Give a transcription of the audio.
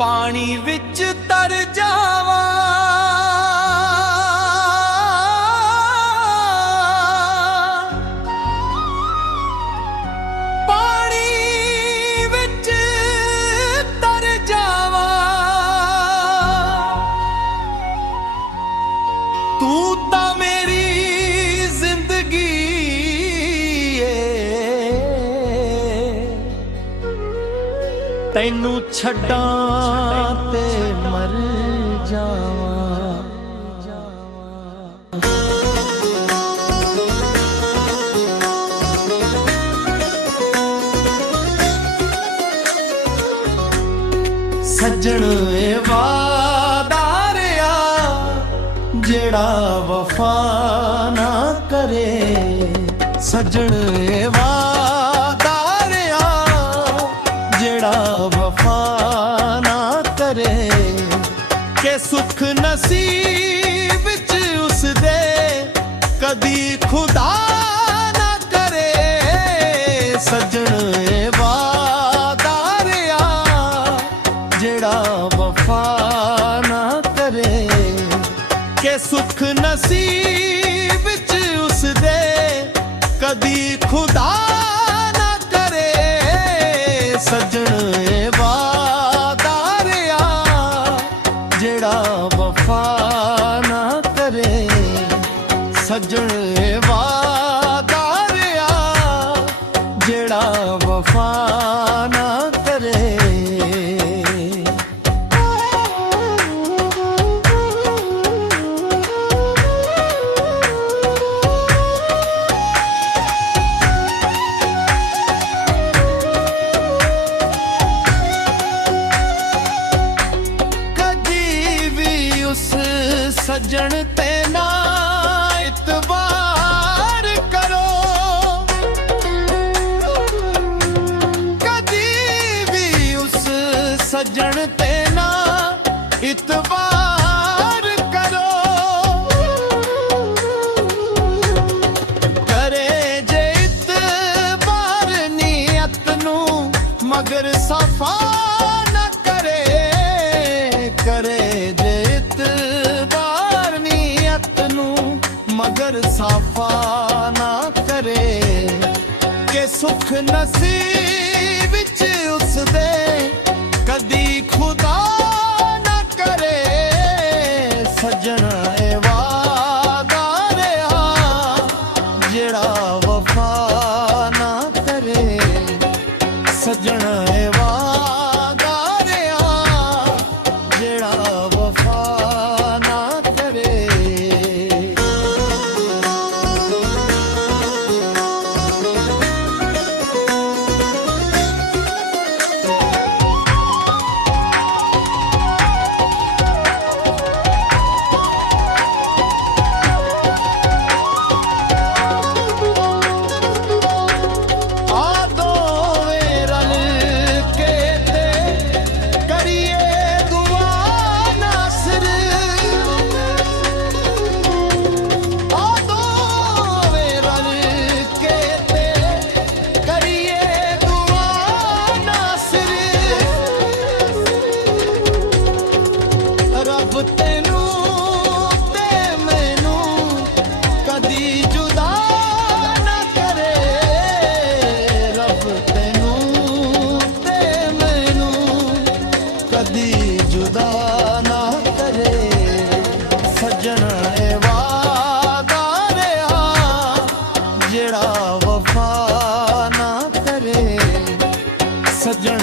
ਪਾਣੀ ਵਿੱਚ ਤਰ ਜਾਵਾਂ, ਪਾਣੀ ਵਿੱਚ ਤਰ ਜਾਵਾਂ, ਤੂੰ ਤਾਂ ਮੇਰੀ ਜ਼ਿੰਦਗੀ ਏ, ਤੈਨੂੰ ਛੱਡਾਂ ਤੇ ਮਰ ਜਾਵਾਂ। ਸੱਜਣ ਏ ਵਾਦਾ ਰਿਹਾ ਜਿਹੜਾ ਵਫਾ ਨਾ ਕਰੇ, ਸੱਜਣ ਏ ਵਾਦਾ ਰਿਹਾ ਜਿਹੜਾ ਵਫਾ ਨਾ ਕਰੇ, ਕਿ ਸੁੱਖ ਨਸੀਬ ਵਿੱਚ ਉਸਦੇ ਕਦੀ ਖੁਦਾ ਨਾ ਕਰੇ। ਸੱਜਣ ਏ ਵਾਦਾ ਰਿਹਾ ਜਿਹੜਾ ਵਫਾ ਨਾ ਕਰੇ, ਕਿ ਸੁੱਖ ਨਸੀਬ ਵਿੱਚ ਉਸਦੇ ਕਦੀ ਖੁਦਾ ਨਾ ਕਰੇ। ਸੱਜਣ ਏ ਵਾਦਾ ਰਿਹਾ ਜਿਹੜਾ ਵਫਾ ਨਾ ਕਰੇ, ਸੱਜਣ ਏ ਵਾਦਾ ਰਿਹਾ ਜਿਹੜਾ ਵਫਾ ਨਾ ਕਰੇ। ਸੱਜਣ ਤੇ ਨਾ ਇਤਬਾਰ ਕਰੋ, ਕਦੀ ਵੀ ਉਸ ਸੱਜਣ ਤੇ ਨਾ ਇਤਬਾਰ ਕਰੋ। ਕਰੇ ਜੇ ਇਤਬਾਰ ਨੀਅਤ ਨੂੰ ਮਗਰ ਸਫਾ ਨਾ ਕਰੇ, ਕਰੇ ਜੇ ਮਗਰ ਸਾਫਾ ਨਾ ਕਰੇ, ਕਿ ਸੁੱਖ ਨਸੀਬ ਵਿੱਚ ਉਸਦੇ ਕਦੀ ਖੁਦਾ ਨਾ ਕਰੇ। ਸੱਜਣ ਏ ਵਾਦਾ ਰਿਹਾ ਜਿਹੜਾ ਵਫਾ ਨਾ ਕਰੇ, ਸੱਜਣ ਏ ਵਾਦਾ ਰਿਹਾ ਜਿਹੜਾ ਵਫਾ ਨਾ ਕਰੇ। ਕਦੀ ਜੁਦਾ ਨਾ ਕਰੇ। ਸੱਜਣ ਏ ਵਾਦਾ ਰਿਹਾ ਜਿਹੜਾ ਵਫਾ ਨਾ ਕਰੇ, ਸੱਜਣ